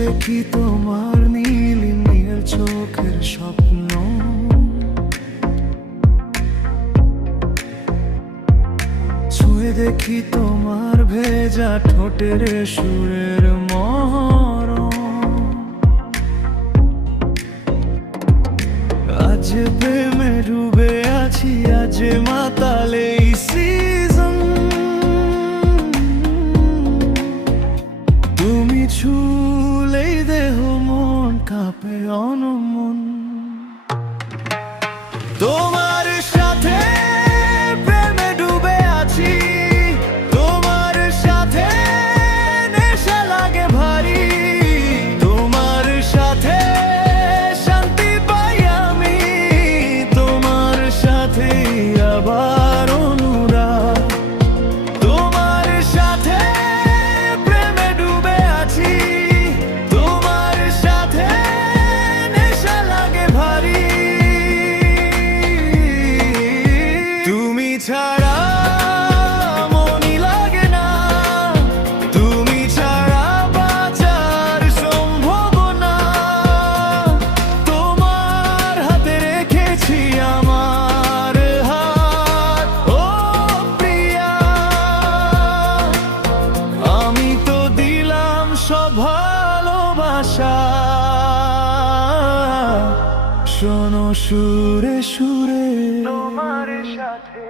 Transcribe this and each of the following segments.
দেখি তোমার নীল নীল চোখের স্বপ্ন। ছুঁয়ে দেখি তোমার ভেজা ঠোঁটের সুরের মহরম আজ প্রেমে ডুবে আছি, আজ মাতালে অনমন তোমার শোনো সুরে সুরে। তোমার সাথে।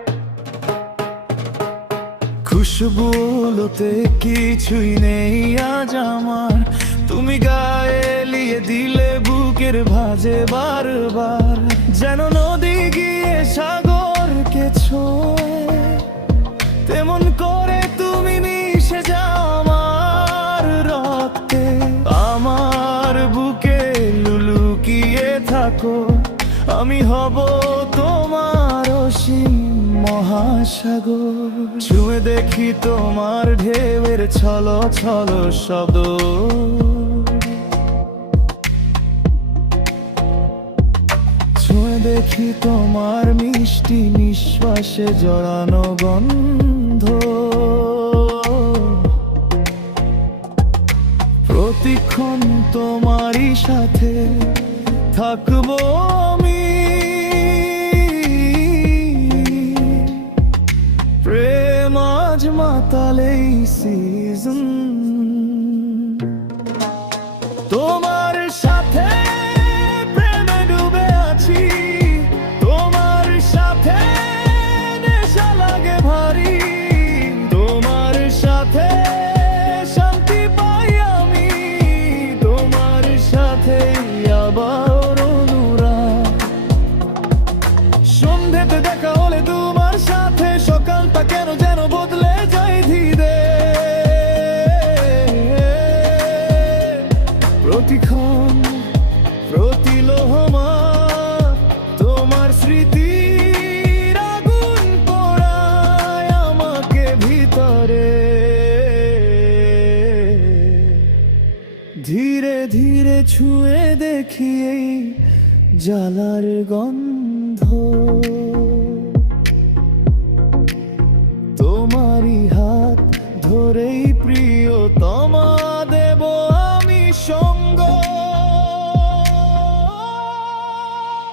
খুশবুলোতে কিছুই নেই আজ আমার। তুমি গায়ে লিয়ে দিলে বুকের ভাজে বারবার। যেন নদী গিয়ে সাগরকে ছোঁয়। তেমন করে তুমি মিশে যাও আমার রক্তে। আমার বুকে লুলুকিয়ে থাকো। আমি হব তোমার অসীম মহাসাগর। ছুঁয়ে দেখি তোমার ঢেউয়ের ছল ছল শব্দ। ছুঁয়ে দেখি তোমার মিষ্টি নিঃশ্বাসে জড়ানো গন্ধ। প্রতিক্ষণ তোমারই সাথে থাকব আমি। মাতালেই সিজন তোমার সাথে প্রেমে ডুবে আছি। তোমার সাথে নেশা লাগে ভারী। তোমার সাথে শান্তি পাই আমি। তোমার সাথে আবার অনুরাগ। সন্ধেতে দেখা হলে তোমার প্রতিক্ষণ প্রতিলোহমা তোমার স্মৃতির আগুন পোড়ায় আমাকে ভিতরে। ধীরে ধীরে ছুঁয়ে দেখি এই জ্বালার গন্ধ। তোমারই হাত ধরেই প্রিয়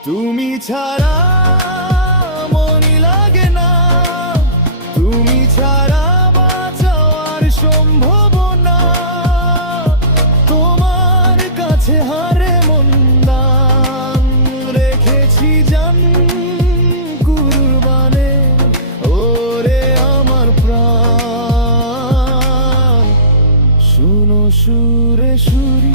তুমি ছাড়া মনি লাগে না। তুমি ছাড়া তোমার কাছে হারে রেখেছি কুরবানে। ওরে আমার শুনো সুরে সুরে